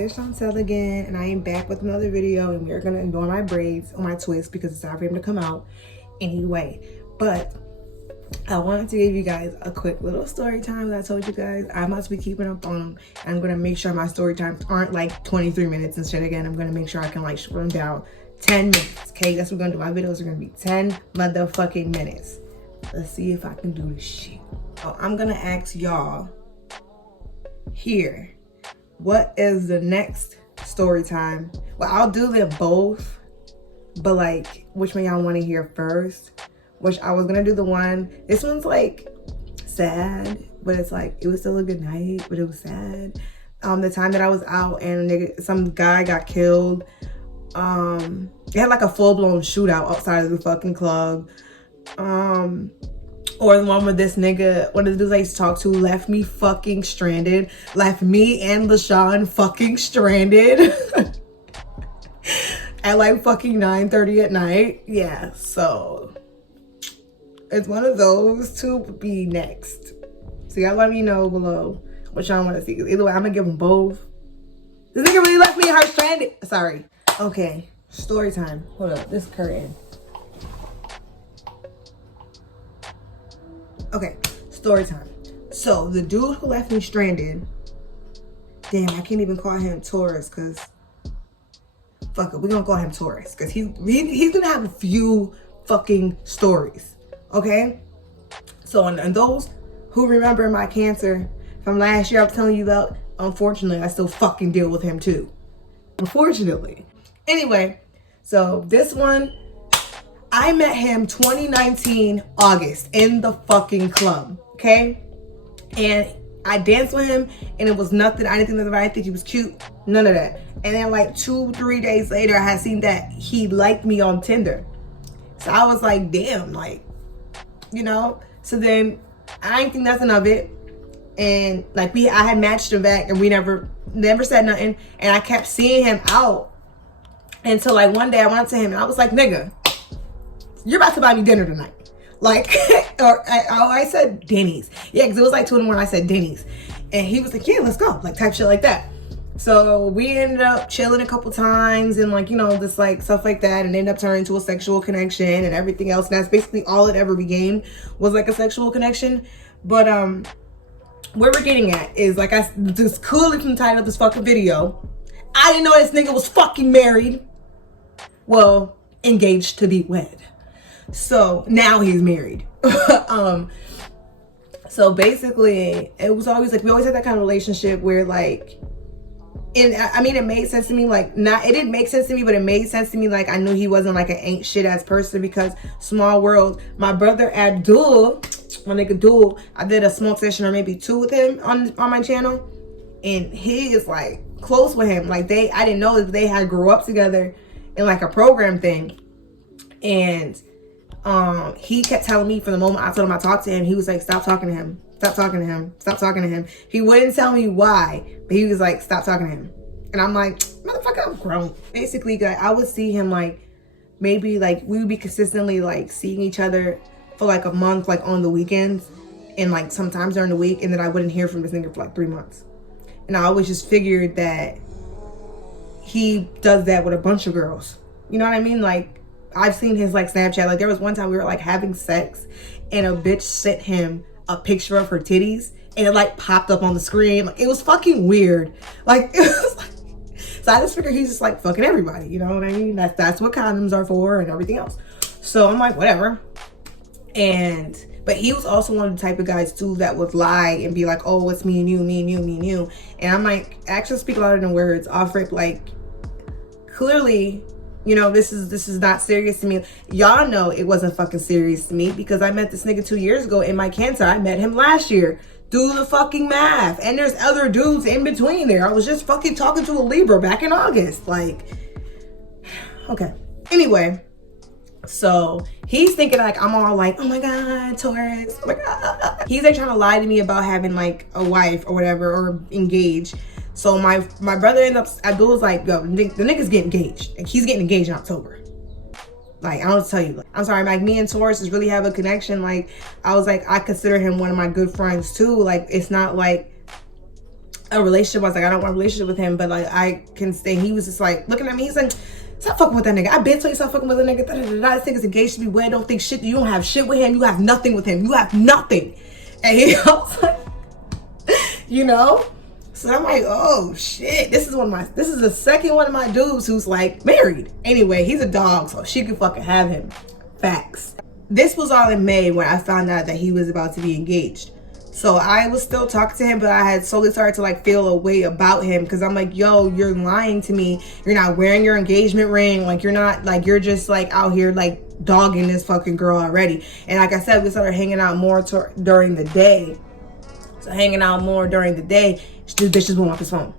it's Chantel again, and I am back with another video, and we're gonna ignore my braids or my twists because it's time for him to come out anyway. But I wanted to give you guys a quick little story time that I told you guys I must be keeping up on them, and I'm gonna make sure my story times aren't like 23 minutes and shit again. I'm gonna make sure I can like shorten them down 10 minutes. Okay, that's what we're gonna do. My videos are gonna be 10 motherfucking minutes. Let's see if I can do this shit. So I'm gonna ask y'all here, what is the next story time? Well, I'll do them both, but like, which one y'all want to hear first? Which I was gonna do the one, this one's like sad, but it's like, it was still a good night, but it was sad. The time that I was out and some guy got killed. They had like a full-blown shootout outside of the fucking club. Or the one where this nigga, one of the dudes I used to talk to, left me fucking stranded. Left me and LaShawn fucking stranded. At like fucking 9:30 at night. Yeah, so it's one of those to be next. So y'all let me know below what y'all want to see. Either way, I'm gonna give them both. This nigga really left me and her stranded. Sorry. Okay, story time. Hold up, this curtain. Okay, story time. So the dude who left me stranded, damn, I can't even call him Taurus, because fuck it, we're gonna call him Taurus, because he's gonna have a few fucking stories. Okay, so and those who remember my cancer from last year, I'm telling you about, unfortunately I still fucking deal with him too, unfortunately. Anyway, so this one, I met him 2019 August in the fucking club, okay? And I danced with him and it was nothing. I didn't think nothing. I didn't think he was cute. None of that. And then like 2-3 days later, I had seen that he liked me on Tinder. So I was like, damn, like, you know? So then I didn't think nothing of it. And like I had matched him back and we never said nothing. And I kept seeing him out until like one day I went up to him and I was like, nigga, you're about to buy me dinner tonight. Like, or I said Denny's. Yeah, because it was like 2 in the morning, I said Denny's. And he was like, yeah, let's go. Like, type shit like that. So we ended up chilling a couple times and like, you know, this like stuff like that, and ended up turning into a sexual connection and everything else. And that's basically all it ever became, was like a sexual connection. But where we're getting at is, like, I just clearly from the title of this fucking video, I didn't know this nigga was fucking married. Well, engaged to be wed. So now he's married. So basically it was always like, we always had that kind of relationship where like, and I mean, it made sense to me, like, not, it didn't make sense to me, but it made sense to me. Like, I knew he wasn't like an ain't shit ass person, because small world, my brother Abdul, my nigga Dul, I did a smoke session or maybe 2 with him on my channel, and he is like close with him. Like, I didn't know that they had grew up together in like a program thing. And he kept telling me from the moment I told him I talked to him, he was like, stop talking to him. Stop talking to him. Stop talking to him. He wouldn't tell me why, but he was like, stop talking to him. And I'm like, motherfucker, I'm grown. Basically, like, I would see him like, maybe like, we would be consistently like seeing each other for like a month, like on the weekends and like sometimes during the week. And then I wouldn't hear from this nigga for like 3 months. And I always just figured that he does that with a bunch of girls. You know what I mean? Like, I've seen his like Snapchat. Like, there was one time we were like having sex and a bitch sent him a picture of her titties and it like popped up on the screen. Like, it was fucking weird. Like, it was like, so I just figured he's just like fucking everybody. You know what I mean? That's what condoms are for and everything else. So I'm like, whatever. But he was also one of the type of guys too that would lie and be like, oh, it's me and you, me and you, me and you. And I'm like, actually speak louder than words. Off rip, like, clearly, you know, this is not serious to me. Y'all know it wasn't fucking serious to me, because I met this nigga 2 years ago in my cancer. I met him last year. Do the fucking math. And there's other dudes in between there. I was just fucking talking to a Libra back in August. Like, okay. Anyway, so he's thinking like I'm all like, oh my God, Taurus. Oh my God. He's like trying to lie to me about having like a wife or whatever, or engaged. So my brother ended up, Abdul was like, yo, the nigga's getting engaged. Like, he's getting engaged in October. Like, I don't know what to tell you. Like, I'm sorry, like, me and Taurus really have a connection. Like, I was like, I consider him one of my good friends too. Like, it's not like a relationship. I was like, I don't want a relationship with him, but like I can stay. He was just like looking at me. He's like, stop fucking with that nigga. I been told you stop fucking with that nigga. This nigga's engaged to be wed. Don't think shit. You don't have shit with him. You have nothing with him. You have nothing. And he was like, you know. So I'm like, oh shit. This is the second one of my dudes who's like married. Anyway, he's a dog, so she could fucking have him. Facts. This was all in May when I found out that he was about to be engaged. So I was still talking to him, but I had slowly started to like feel a way about him, because I'm like, yo, you're lying to me. You're not wearing your engagement ring. Like you're not, like you're just like out here like dogging this fucking girl already. And like I said, we started hanging out more during the day. So hanging out more during the day, this bitch just blowing up his phone.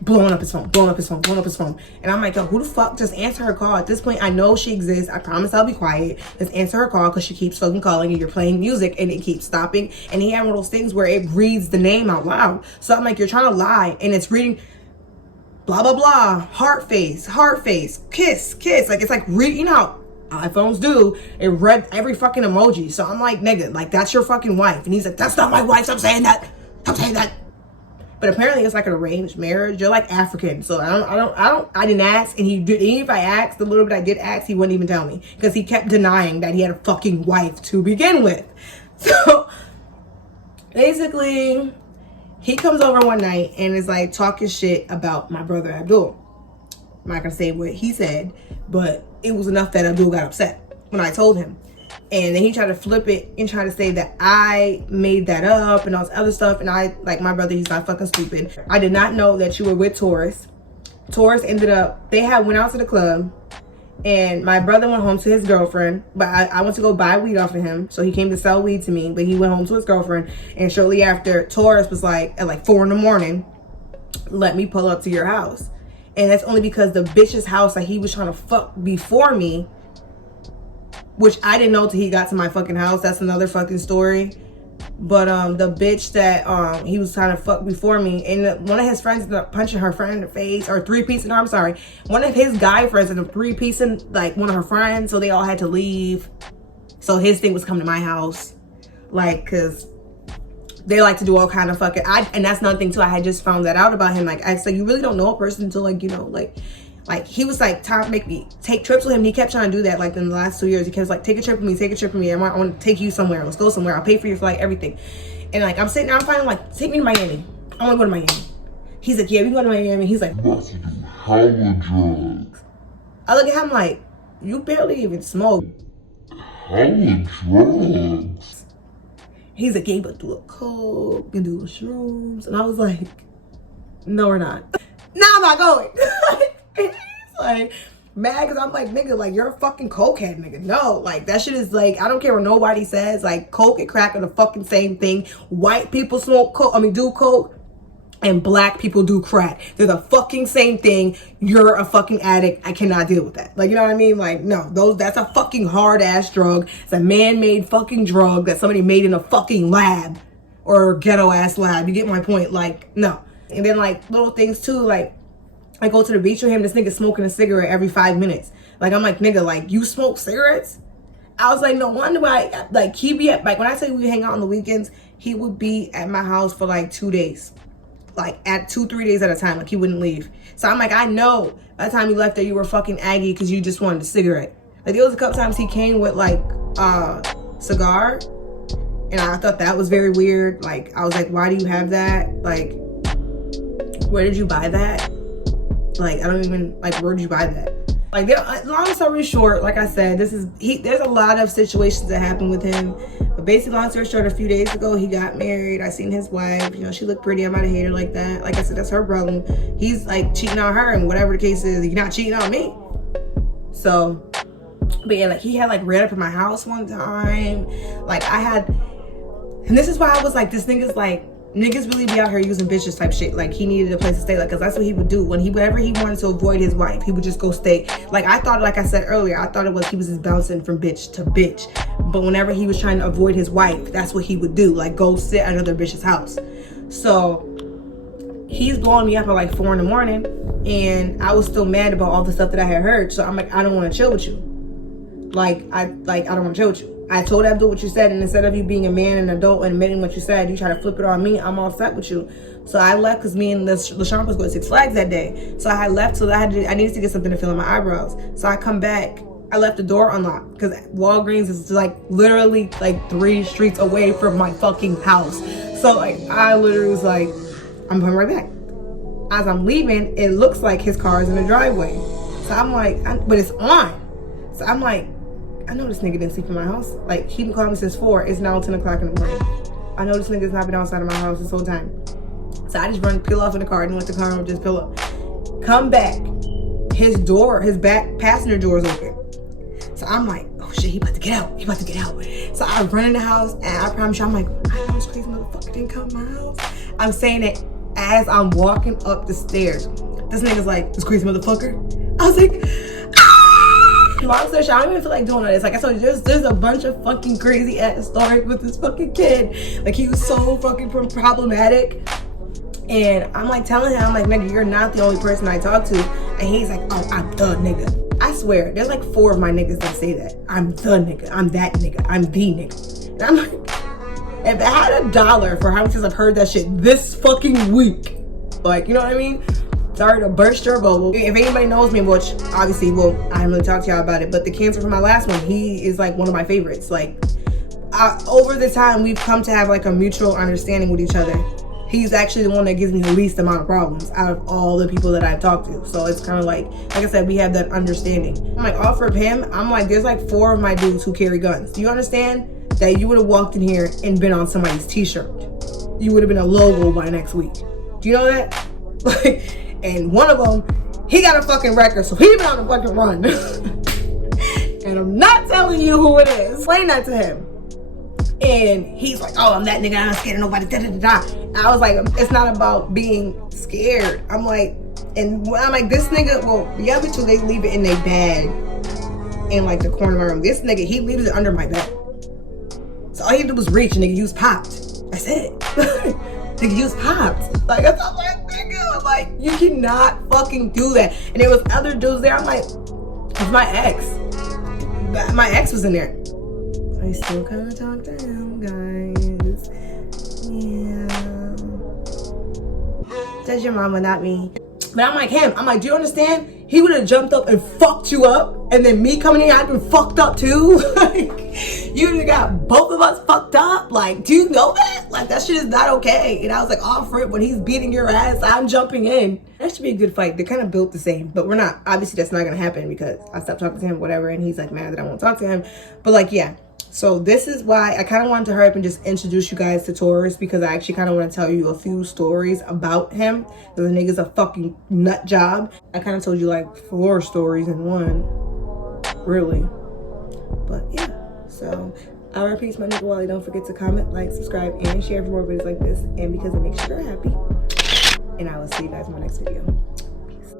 Blowing up his phone. And I'm like, yo, who the fuck? Just answer her call. At this point, I know she exists. I promise I'll be quiet. Just answer her call, because she keeps fucking calling and you're playing music and it keeps stopping. And he had one of those things where it reads the name out loud. So I'm like, you're trying to lie, and it's reading blah, blah, blah, heart face, kiss. Like, it's like reading out. iPhones do. It read every fucking emoji. So I'm like, nigga, like that's your fucking wife. And he's like, that's not my wife. Stop saying that. But apparently it's like an arranged marriage. You're like African. So I didn't ask. And he did. Even if I asked, the little bit I did ask, he wouldn't even tell me, because he kept denying that he had a fucking wife to begin with. So basically, he comes over one night and is like talking shit about my brother Abdul. I'm not gonna say what he said, but it was enough that Abdul got upset when I told him. And then he tried to flip it and try to say that I made that up and all this other stuff. And I, like, my brother, he's not fucking stupid. I did not know that you were with Taurus. Taurus ended up, went out to the club, and my brother went home to his girlfriend. But I went to go buy weed off of him. So he came to sell weed to me, but he went home to his girlfriend. And shortly after, Taurus was like, at like 4 a.m, let me pull up to your house. And that's only because the bitch's house that he was trying to fuck before me, which I didn't know till he got to my fucking house. That's another fucking story. But the bitch that he was trying to fuck before me, and one of his friends ended up punching her friend in the face, or three-piecing her, I'm sorry. One of his guy friends ended up three-piecing like one of her friends, so they all had to leave. So his thing was coming to my house, like, cause they like to do all kind of fucking, and that's another thing too. I had just found that out about him. Like, I said, you really don't know a person until, like, you know, like he was like, time to make me take trips with him. And he kept trying to do that, like in the last 2 years. He kept like, take a trip with me. I want to take you somewhere. Let's go somewhere. I'll pay for your flight, everything. And like, I'm sitting there, I'm finally like, take me to Miami. I want to go to Miami. He's like, yeah, we can go to Miami. He's like, about to do hella drugs. I look at him like, you barely even smoke. Hella drugs. He's like, yeah, but do a coke and do a shrooms. And I was like, no, we're not. No, I'm not going. And he's like mad, because I'm like, nigga, like, you're a fucking cokehead, nigga. No, like, that shit is like, I don't care what nobody says. Like, coke and crack are the fucking same thing. White people smoke coke, do coke, and black people do crack. They're the fucking same thing. You're a fucking addict. I cannot deal with that. Like, you know what I mean? Like, no, that's a fucking hard ass drug. It's a man-made fucking drug that somebody made in a fucking lab, or ghetto ass lab. You get my point? Like, no. And then like little things too, like I go to the beach with him, this nigga smoking a cigarette every 5 minutes. Like, I'm like, nigga, like, you smoke cigarettes? I was like, no wonder why, like, he be at, like, when I say we hang out on the weekends, he would be at my house for like 2 days. Like, at 2-3 days at a time. Like, he wouldn't leave. So I'm like, I know by the time you left there, you were fucking aggy because you just wanted a cigarette. Like, there was a couple times he came with like cigar, and I thought that was very weird. Like, I was like, why do you have that? Like, where did you buy that? Like, I don't even, like, where did you buy that? Like, long story short, like I said, there's a lot of situations that happen with him. But basically, long story short, a few days ago, he got married. I seen his wife. You know, she looked pretty. I might have hated her like that. Like I said, that's her problem. He's, like, cheating on her, and whatever the case is, he's not cheating on me. So, but yeah, like, he had, like, ran up in my house one time. Like, and this is why I was like, this nigga's, like, niggas really be out here using bitches type shit. Like, he needed a place to stay, like, because that's what he would do. Whenever he wanted to avoid his wife, he would just go stay. Like, I thought, like I said earlier, I thought it was he was just bouncing from bitch to bitch. But whenever he was trying to avoid his wife, that's what he would do. Like, go sit at another bitch's house. So he's blowing me up at like 4 a.m, and I was still mad about all the stuff that I had heard. So I'm like, I don't want to chill with you. Like, I don't want to chill with you. I told Abdul what you said, and instead of you being a man and adult and admitting what you said, you try to flip it on me. I'm all set with you. So I left because me and LaShawn was going to Six Flags that day. So I had left so that I needed to get something to fill in my eyebrows. So I come back. I left the door unlocked because Walgreens is like literally like 3 streets away from my fucking house. So like I literally was like, I'm coming right back. As I'm leaving, it looks like his car is in the driveway. So I'm like, but it's on. So I'm like, I know this nigga didn't sleep in my house. Like, he been calling me since 4. It's now 10 o'clock in the morning. I know this nigga's not been outside of my house this whole time. So I just peel off in the car and went to the car and just peel up. Come back. His back passenger door is open. So I'm like, oh shit, he about to get out. He about to get out. So I run in the house and I promise you, I'm like, I know this crazy motherfucker didn't come to my house. I'm saying it as I'm walking up the stairs. This nigga's like, this crazy motherfucker. I was like, long story short, I don't even feel like doing all this. Like I told you, there's a bunch of fucking crazy ass stories with this fucking kid. Like he was so fucking problematic. And I'm like telling him, I'm like, nigga, you're not the only person I talk to. And he's like, oh, I'm the nigga. I swear, there's like 4 of my niggas that say that. I'm the nigga. I'm that nigga. I'm the nigga. And I'm like, if I had $1 for how many times I've heard that shit this fucking week, like, you know what I mean? Sorry to burst your bubble. If anybody knows me, which obviously, well, I haven't really talked to y'all about it, but the cancer from my last one, he is like one of my favorites. Like, over the time, we've come to have like a mutual understanding with each other. He's actually the one that gives me the least amount of problems out of all the people that I've talked to. So it's kind of like I said, we have that understanding. I'm like, off of him, I'm like, there's like 4 of my dudes who carry guns. Do you understand that you would have walked in here and been on somebody's t-shirt? You would have been a logo by next week. Do you know that? Like, and one of them, he got a fucking record, so he been on a fucking run. And I'm not telling you who it is. Explain that to him. And he's like, oh, I'm that nigga, I'm not scared of nobody, da da da da. And I was like, it's not about being scared. I'm like, and when I'm like, this nigga, well, the other 2, they leave it in their bag in like the corner of my room. This nigga, he leaves it under my bed. So all he did was reach, and nigga, use popped. That's it. Nigga, use popped. Like, that's all like, nigga, like, you cannot fucking do that. And there was other dudes there. I'm like, it's my ex. My ex was in there. I still kind of talk to him, guys. Yeah. That's your mama, not me. But I'm like him. I'm like, do you understand? He would have jumped up and fucked you up. And then me coming in, I'd been fucked up too. Like, you would have got both of us fucked up. Like, do you know that? Like, that shit is not okay. And I was like, all for it. When he's beating your ass, I'm jumping in. That should be a good fight. They're kind of built the same. But we're not. Obviously, that's not going to happen because I stopped talking to him, whatever. And he's like mad that I won't talk to him. But like, yeah. So this is why I kind of wanted to hurry up and just introduce you guys to Taurus, because I actually kind of want to tell you a few stories about him. The nigga's a fucking nut job. I kind of told you like 4 stories in one, really. But yeah, so I repeat, my nigga Wally. Don't forget to comment, like, subscribe, and share for more videos like this. And because it makes you happy. And I will see you guys in my next video. Peace.